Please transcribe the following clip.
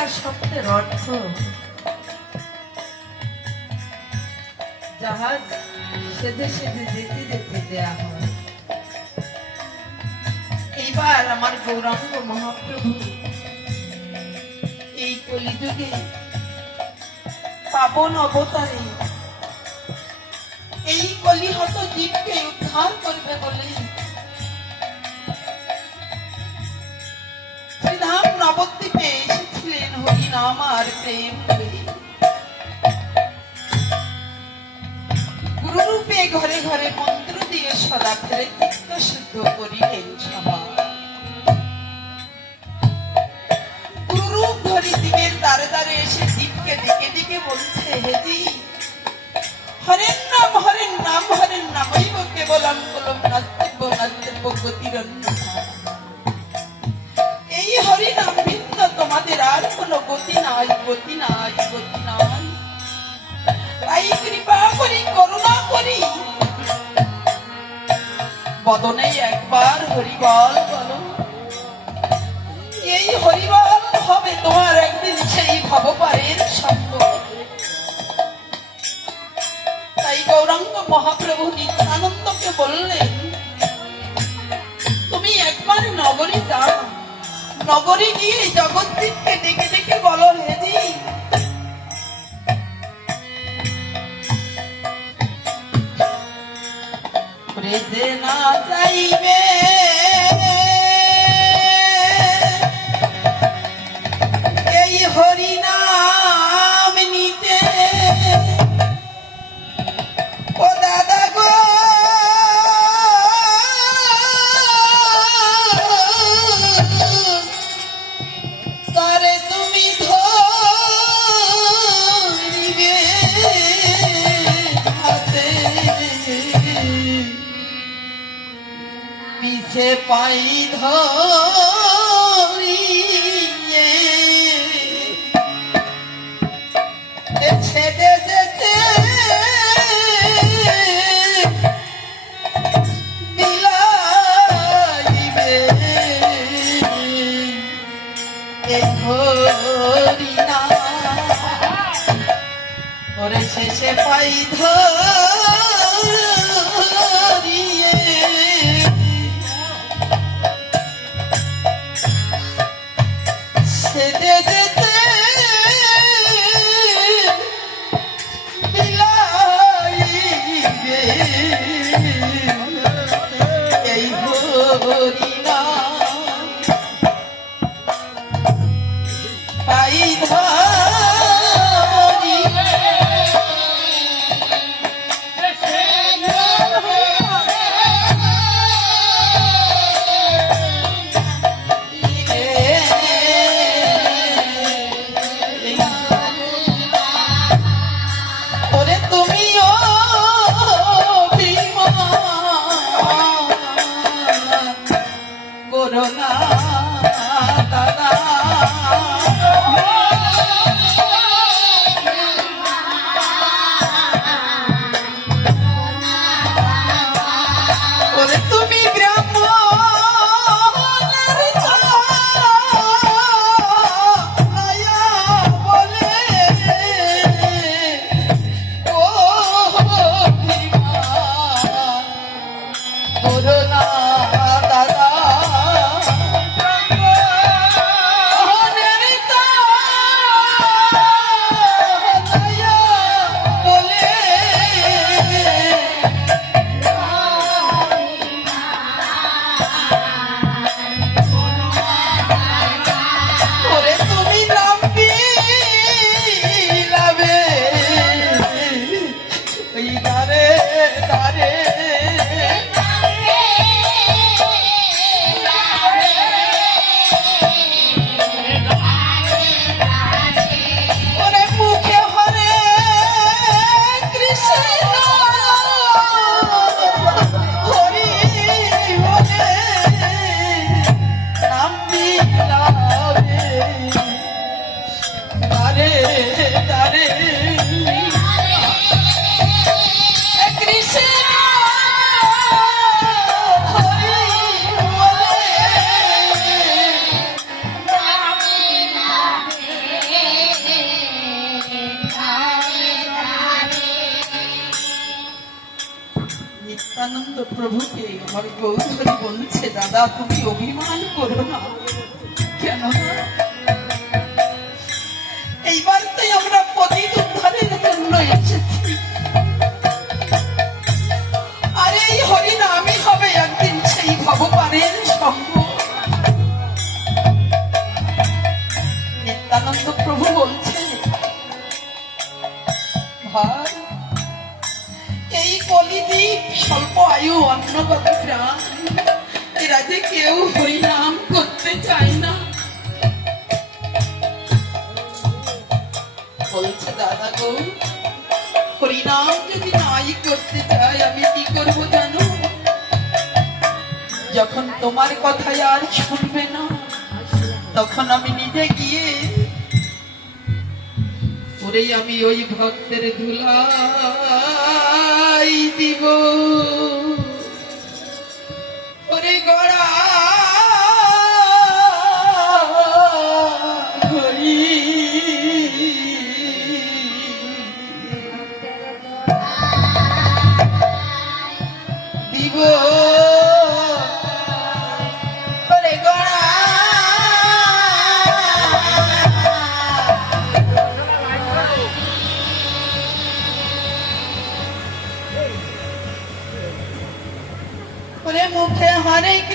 আর শব্দের অর্থ জাহাজ সেধে সেধে যেতে যেতে দেয়া হয়। এইবার আমার গৌরাঙ্গ মহাপ্রভু এই কলিযুগে পাবন অবতারে এই কলিহত জীবকে উদ্ধার করবে বলে শ্রীধাম নবদ্বীপে এসেছিলেন হরিনাম আর প্রেম করে। গুরুরূপে ঘরে ঘরে মন্ত্র দিয়ে সদা ফেরে চিত্ত শুদ্ধ করিলেন সবার। গুরুরূপ ধরে জীবের দ্বারে দ্বারে এসে জীবকে ডেকে ডেকে বলছে, হে জীব, হরের নাম হরের নাম হরের নামৈব কেবলম কলম নাস্তিব্য নাস্তিব্য গতিরন্যথা। এই হরি নাম ভিন্ন তোমাদের আর কোনো গতি নাই, গতি নাই, গতি নাই। তাই কৃপা করি করুণা করি বদনে একবার হরিবল বলো। এই হরিবল হবে তোমার একদিন সেই ভবপারের শব্দ। তাই গৌরাঙ্গ মহাপ্রভু নিত্যানন্দকে বললেন, তুমি একবার নগরী যাও, নগরী গিয়ে জগৎদীপকে ডেকে ডেকে বলো, হে জীব, যে না চাইবে এই হরি নাম নিতে, ও দাদা গো তারে তুমি ধরিবে হাতে, পিছে পাই ধরিয়ে ছেড়ে যেতে বিলাইবে এই হরিনাম। ওরে শেষে পাই ধরিয়ে ছেড়ে যেতে বিলাইবে এই হরিনাম পাই ধরিবে। নিত্যানন্দ প্রভুকে আমার গৌরহরি বলছে, দাদা তুমি অভিমান করো না। কেন না? এইবার তো আমরা পতিত উদ্ধারের জন্য এসেছি, আর এই হরিনামই হবে একদিন সেই ভগবানের সঙ্গ। নিত্যানন্দ প্রভু বলছে, ভাই এই কলিদ্বীপ স্বল্প আয়ু অন্নগত প্রাণ, এরা যে কেউ হরিনাম করতে চায় না। বলছে দাদা গো, হরিনাম যদি নাই করতে চাই আমি কি করব জানো? যখন তোমার কথাই আর শুনবে না, তখন আমি নিজে গিয়ে ওরে আমি ওই ভক্তের ধুলাই দিব, ওরে গড়া হরি দিব।